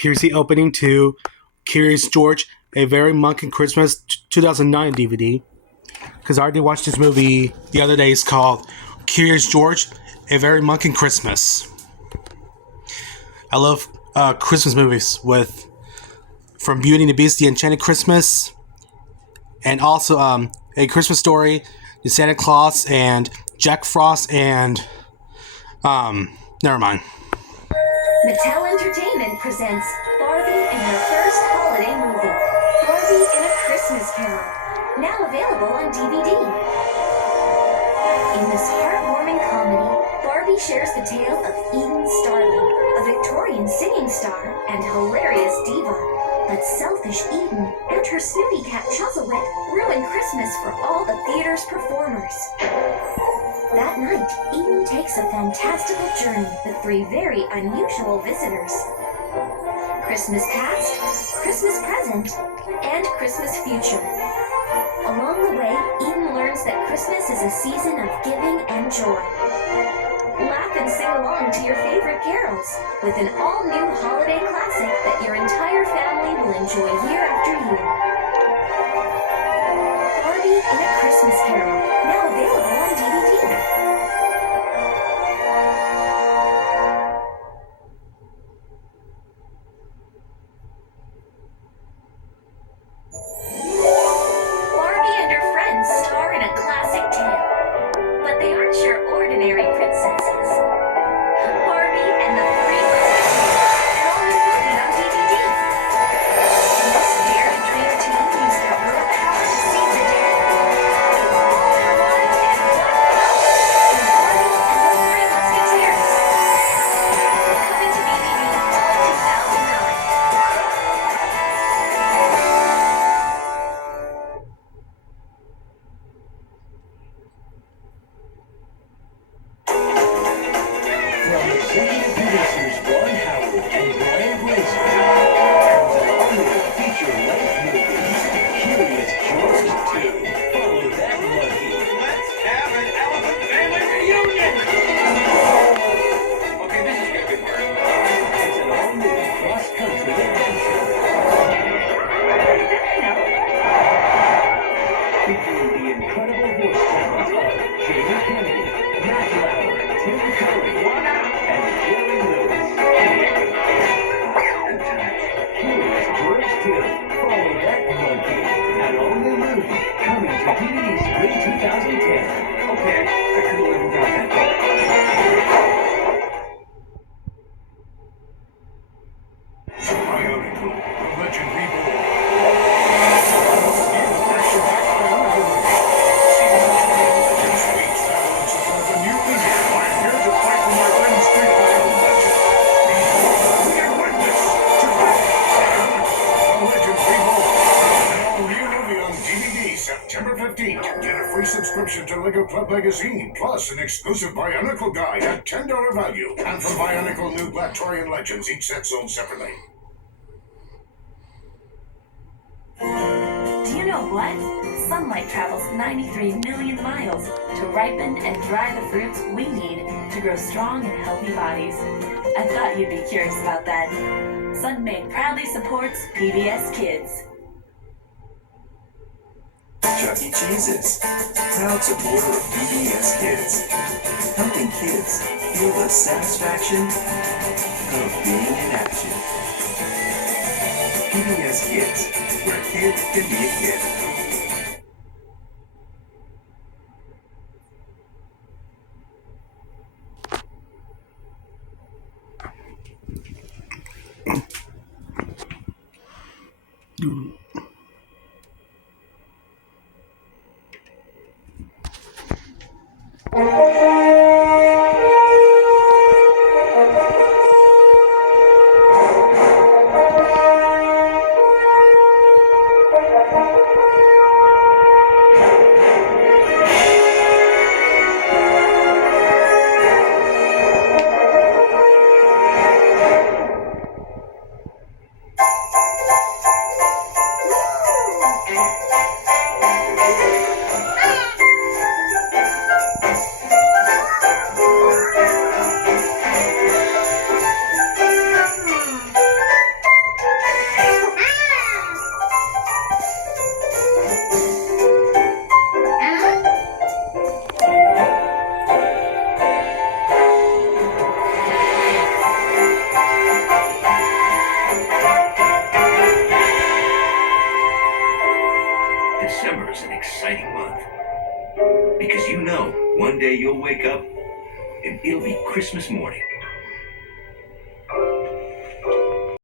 Here's the opening to Curious George, A Very Monkin' Christmas 2009 DVD. Because I already watched this movie the other day. It's called Curious George, A Very Monkin' Christmas. I love Christmas movies with from Beauty and the Beast, The Enchanted Christmas, and also A Christmas Story, The Santa Claus, and Jack Frost, and never mind. Mattel Entertainment presents Barbie and her first holiday movie, Barbie and a Christmas Carol, now available on DVD. In this heartwarming comedy, Barbie shares the tale of Eden Starling, a Victorian singing star and hilarious diva. But selfish Eden and her snooty cat Chuzzlewit ruin Christmas for all the theater's performers. That night, Eden takes a fantastical journey with three very unusual visitors. Christmas past, Christmas present, and Christmas future. Along the way, Eden learns that Christmas is a season of giving and joy. Laugh and sing along to your favorite carols with an all-new holiday classic that your entire family will enjoy year after year. Barbie and a Christmas Carol, now available on DVD. Barbie and her friends star in a classic tale, but they aren't your ordinary princesses. Barbie and the Three Musketeers, an all-new movie on DVD. In this Dare to Dream team use their willpower to seize the day, all for one and one hope in Barbie and the Three Musketeers. Coming to DVD 2009. From executive producers Ron Howard and Brian Grazer, comes an all-new feature-length movie, Curious George 2. Follow that monkey. Let's have an elephant family reunion! Okay, this is gonna be hard. It's an all-new cross-country adventure. Featuring the incredible voice talents of Jamie Kennedy, Matt Lauer, Tim Curry, and Jerry Lewis. Curious George 2. Follow that monkey. An all-new movie coming to DVD spring 2010. Okay, I couldn't live without that. Bionicle, the legend reborn. New action Bionicle movie. See the legend sweet balances of a new leader. I'm here to fight for my friends Street Bionicle legend. Behold, and witness to Bionicle, the legend reborn. An all-new movie on DVD September 15th. Get a free subscription to Lego Club Magazine, plus an exclusive Bionicle guide at $10 value. And from Bionicle new Blacktorian Legends, each set sold separately. Do you know what? Sunlight travels 93 million miles to ripen and dry the fruits we need to grow strong and healthy bodies. I thought you'd be curious about that. Sunmade proudly supports PBS Kids. Chuck E. Cheese's, proud supporter of PBS Kids, helping kids feel the satisfaction of being in action. PBS Kids, where a kid can be a kid. Because you know one day you'll wake up and it'll be Christmas morning.